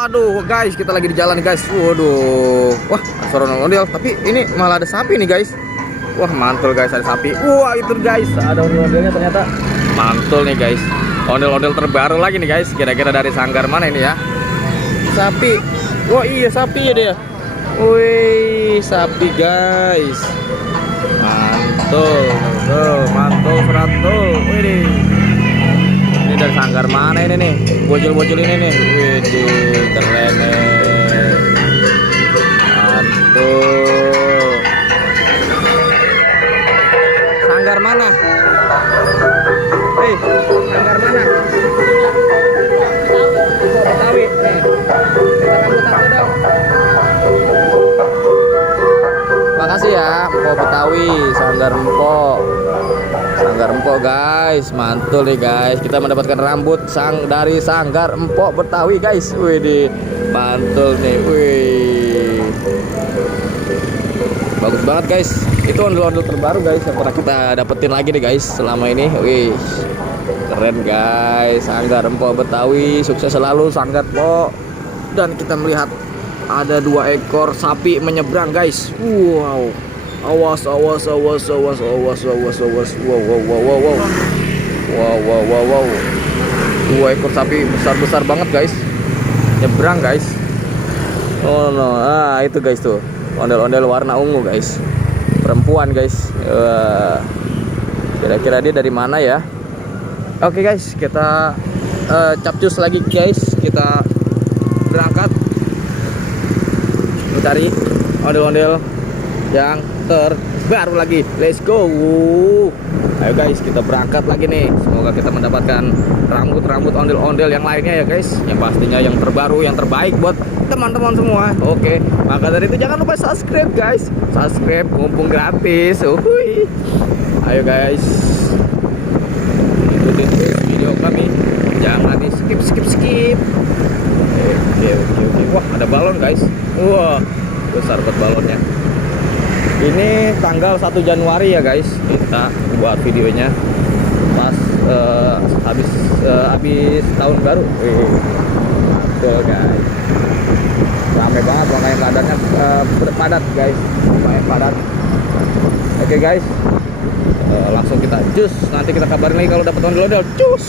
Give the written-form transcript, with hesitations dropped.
Waduh guys, kita lagi di jalan nih guys. Waduh, wah suara ondel, tapi ini malah ada sapi nih guys. Wah mantul guys, ada sapi. Wah itu guys, ada ondel-ondelnya ternyata. Mantul nih guys, ondel-ondel terbaru lagi nih guys. Kira-kira dari sanggar mana ini ya? Sapi. Wah iya sapi ya dia. Wih sapi guys. Mantul, mantul 100. Wih. Ini dari sanggar mana ini nih? Bocil-bocil ini nih. Widih, keren nih. Mantul. Sanggar mana? Hei, sanggar mana? Betawi. Nih. Kita rambut dong. Makasih ya, Empok Betawi, sanggar Empok. Sanggar Empok guys, mantul nih guys. Kita mendapatkan rambut dari sanggar Empok Betawi guys. Wih, mantul nih. Wih, bagus banget guys. Itu ondel-ondel terbaru guys yang pernah kita dapetin lagi nih guys selama ini. Wih, keren guys. Sanggar Empok Betawi, sukses selalu sanggar Empok. Dan kita melihat ada 2 ekor sapi menyeberang guys. Wow. Awas. Wow. Wow. 2 ekor sapi besar banget guys. Nyebrang guys. Oh no. Ah, itu guys tuh. Ondel-ondel warna ungu guys. Perempuan guys. Kira-kira dia dari mana ya? Oke guys, kita capcus lagi guys. Kita berangkat mencari ondel-ondel yang terbaru lagi. Let's go. Ayo guys, kita berangkat lagi nih. Semoga kita mendapatkan rambut ondel-ondel yang lainnya ya guys. Yang pastinya yang terbaru, yang terbaik buat teman-teman semua. Oke, maka dari itu jangan lupa subscribe guys. Subscribe mumpung gratis. Uhuy. Ayo guys, ikutin terus video kami. Jangan di skip. Oke. Wah, ada balon guys. Wah, besar banget balonnya. Ini tanggal 1 Januari ya guys. Kita buat videonya pas habis tahun baru. Betul guys. Ramai banget makanya keadaannya padat guys. Lumayan padat. Oke guys. Langsung kita cus. Nanti kita kabarin lagi kalau dapat ondel-ondel. Cus.